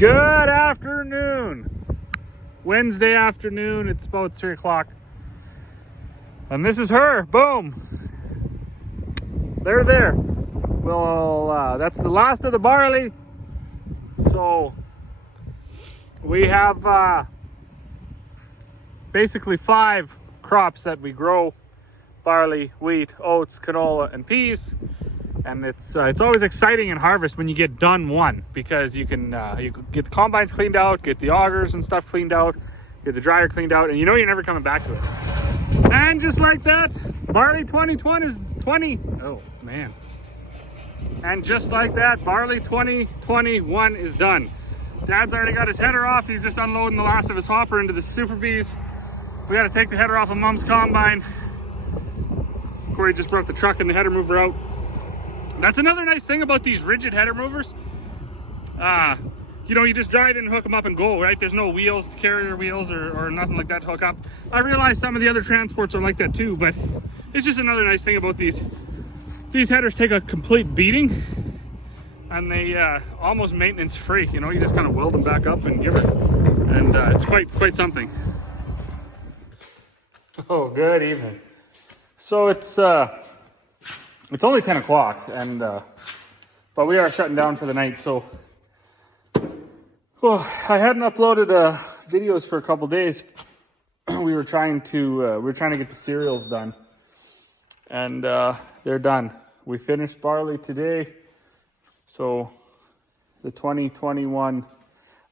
Good afternoon. Wednesday afternoon, it's about 3 o'clock. And this is her, boom. They're there. Well, that's the last of the barley. So we have basically 5 crops that we grow: barley, wheat, oats, canola, and peas. And it's always exciting in harvest when you get done one, because you can get the combines cleaned out, get the augers and stuff cleaned out, get the dryer cleaned out, and you know you're never coming back to it. And just like that, barley 2020 is 20. Oh man! And just like that, barley 2021 is done. Dad's already got his header off. He's just unloading the last of his hopper into the Super Bees. We got to take the header off of Mom's combine. Corey just brought the truck and the header mover out. That's another nice thing about these rigid header movers. You know, you just drive in and hook them up and go, right? There's no wheels, carrier wheels or nothing like that to hook up. I realize some of the other transports are like that too, but it's just another nice thing about these. These headers take a complete beating, and they almost maintenance free. You know, you just kind of weld them back up and give it. And it's quite something. Oh, good evening. So it's only 10 o'clock, and but we are shutting down for the night. So I hadn't uploaded videos for a couple days. We were trying to get the cereals done, and they're done. We finished barley today, so the 2021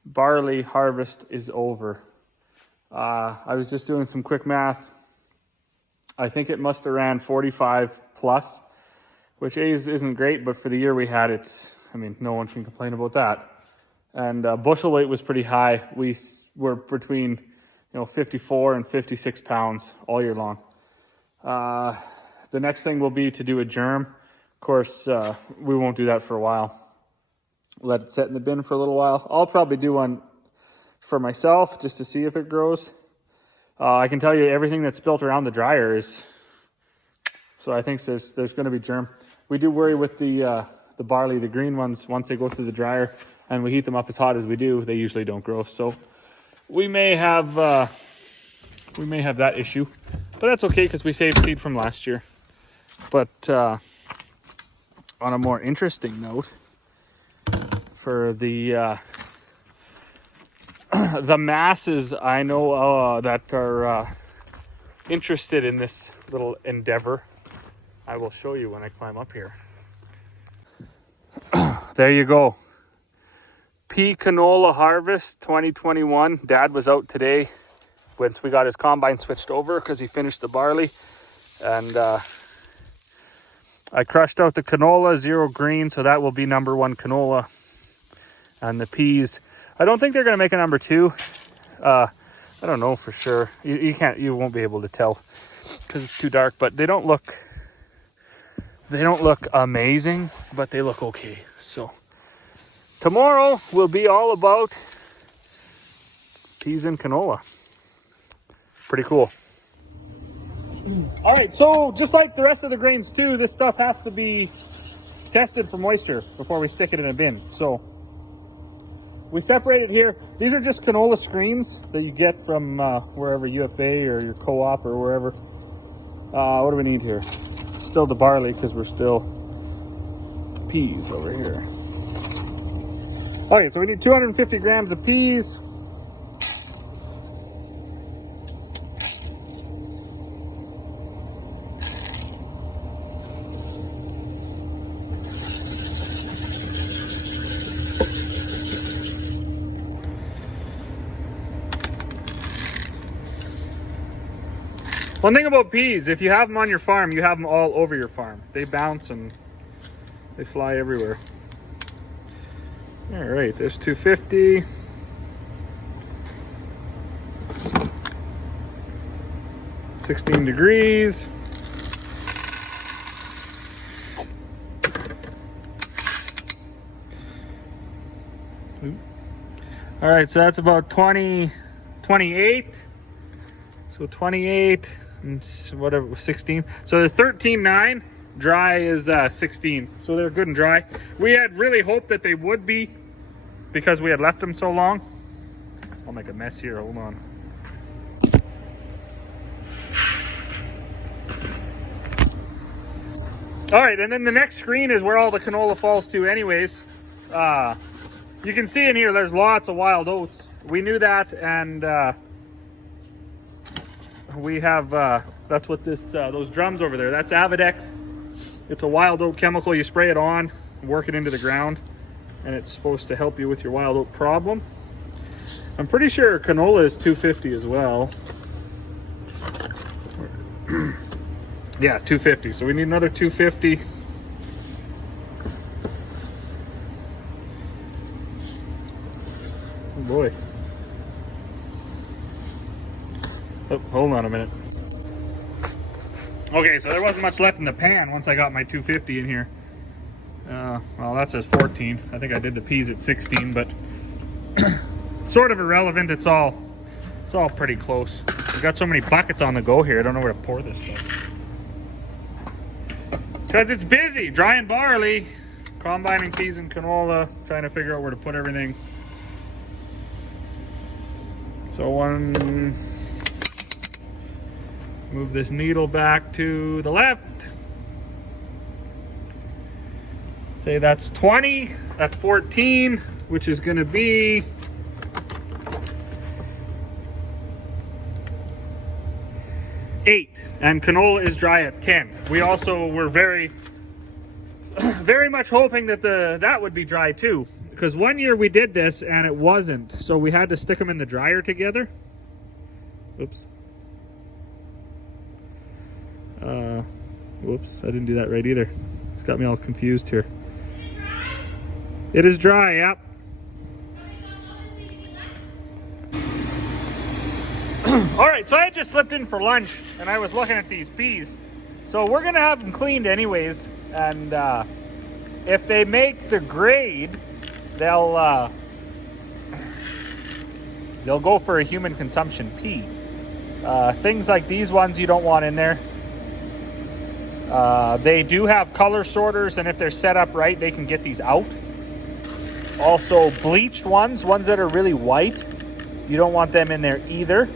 barley harvest is over. I was just doing some quick math. I think it must have ran 45 plus. Which isn't great, but for the year we had, no one can complain about that. And bushel weight was pretty high. We were between 54 and 56 pounds all year long. The next thing will be to do a germ. Of course, we won't do that for a while. Let it sit in the bin for a little while. I'll probably do one for myself just to see if it grows. I can tell you everything that's built around the dryer is... So I think there's going to be germ. We do worry with the barley, the green ones, once they go through the dryer and we heat them up as hot as we do, they usually don't grow. So we may have that issue, but that's okay because we saved seed from last year. But on a more interesting note, for the the masses I know that are interested in this little endeavor, I will show you when I climb up here. There you go. Pea canola harvest 2021. Dad was out today once we got his combine switched over because he finished the barley. And I crushed out the canola, 0 green, so that will be number 1 canola. And the peas, I don't think they're going to make a number 2. I don't know for sure. You won't be able to tell because it's too dark, but they don't look amazing, but they look okay. So tomorrow will be all about peas and canola. Pretty cool. All right, so just like the rest of the grains too, this stuff has to be tested for moisture before we stick it in a bin. So we separate it here. These are just canola screens that you get from wherever, UFA or your co-op or wherever. What do we need here? Still the barley because we're still peas over here. Okay, so we need 250 grams of peas. One thing about peas, if you have them on your farm, you have them all over your farm. They bounce and they fly everywhere. All right, there's 250. $16 degrees. All right, so that's about 28. So 28 and whatever, 16. So they're 13.9. Dry is 16. So they're good and dry. We had really hoped that they would be because we had left them so long. I'll make a mess here, hold on. All right, and then the next screen is where all the canola falls to anyways. You can see in here there's lots of wild oats. We knew that, and we have, that's what this, those drums over there, that's Avidex. It's a wild oat chemical. You spray it on, work it into the ground, and it's supposed to help you with your wild oat problem. I'm pretty sure canola is 250 as well. Yeah, 250. So we need another 250. Oh boy. Oh, hold on a minute. Okay, so there wasn't much left in the pan once I got my 250 in here. Well, that says 14. I think I did the peas at 16, but sort of irrelevant. It's all pretty close. We've got so many buckets on the go here. I don't know where to pour this stuff. Because it's busy, drying barley, combining peas and canola, trying to figure out where to put everything. So move this needle back to the left. Say that's 20, that's 14, which is gonna be eight, and canola is dry at 10. We also were very much hoping that that would be dry too, because one year we did this and it wasn't, so we had to stick them in the dryer together. Oops. Whoops, I didn't do that right either. It's got me all confused here. It is dry, yep. All right, so I just slipped in for lunch and I was looking at these peas. So we're gonna have them cleaned anyways, and if they make the grade, they'll go for a human consumption pea. Things like these ones you don't want in there. They do have color sorters, and if they're set up right, they can get these out. Also, bleached ones that are really white, you don't want them in there either.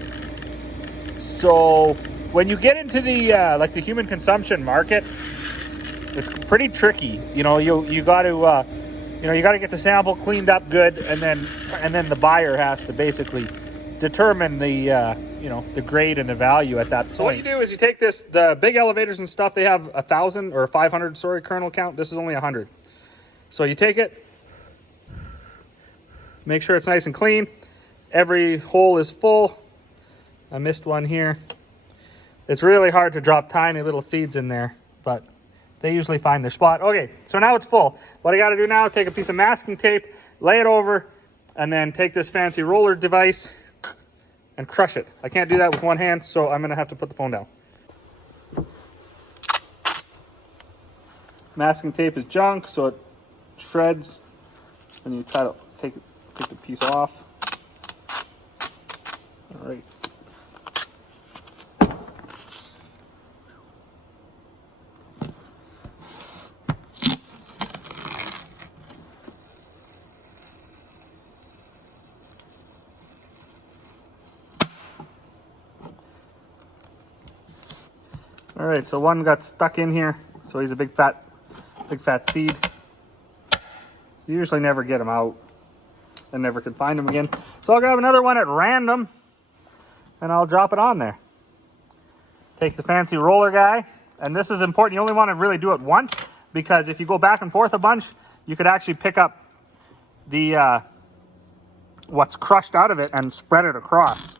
So when you get into the like the human consumption market, it's pretty tricky. You know, you got to get the sample cleaned up good, and then the buyer has to basically determine the the grade and the value at that point. So what you do is you take the big elevators and stuff, they have 1,000 or 500 kernel count. This is only 100. So you take it, make sure it's nice and clean. Every hole is full. I missed one here. It's really hard to drop tiny little seeds in there, but they usually find their spot. Okay, so now it's full. What I got to do now, take a piece of masking tape, lay it over, and then take this fancy roller device and crush it. I can't do that with one hand, so I'm gonna have to put the phone down. Masking tape is junk, so it shreds when you try to take the piece off. All right. All right, so one got stuck in here, so he's a big fat seed. You usually never get him out and never can find him again. So I'll grab another one at random and I'll drop it on there. Take the fancy roller guy, and this is important. You only want to really do it once, because if you go back and forth a bunch, you could actually pick up the what's crushed out of it and spread it across.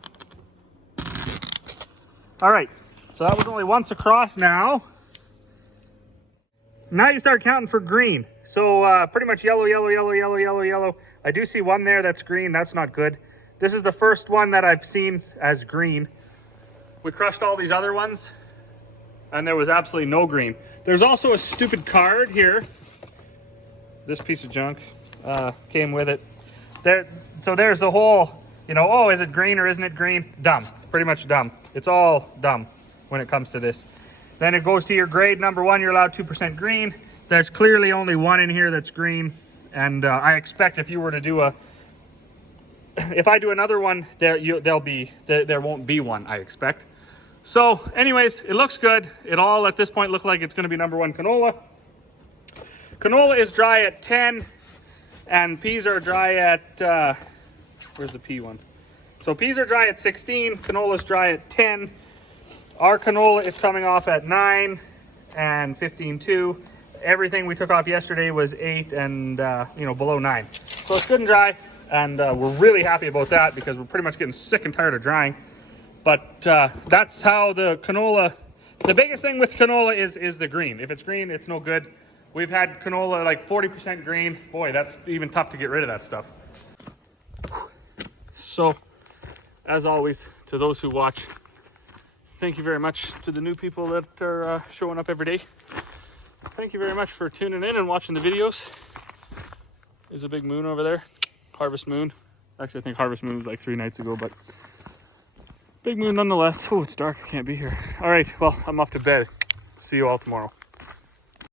All right. So that was only once across now. Now you start counting for green. So pretty much yellow, yellow, yellow, yellow, yellow, yellow. I do see one there that's green. That's not good. This is the first one that I've seen as green. We crushed all these other ones, and there was absolutely no green. There's also a stupid card here. This piece of junk came with it. So there's the whole, oh, is it green or isn't it green? Dumb. Pretty much dumb. It's all dumb when it comes to this. Then it goes to your grade. Number one, you're allowed 2% green. There's clearly only one in here that's green, And I expect if you were to do if I do another one, there won't be one, I expect. So anyways, it looks good. It all at this point look like it's going to be number 1 canola. Canola is dry at 10, and peas are dry at, where's the pea one? So peas are dry at 16, canola is dry at 10. Our canola is coming off at 9 and 15 too. Everything we took off yesterday was 8 and, below 9. So it's good and dry, and we're really happy about that because we're pretty much getting sick and tired of drying. But that's how the canola, the biggest thing with canola is the green. If it's green, it's no good. We've had canola like 40% green. Boy, that's even tough to get rid of that stuff. So, as always, to those who watch, thank you very much to the new people that are showing up every day. Thank you very much for tuning in and watching the videos. There's a big moon over there, harvest moon. Actually, I think harvest moon was like 3 nights ago, but big moon nonetheless. Oh, it's dark, I can't be here. All right, well, I'm off to bed. See you all tomorrow.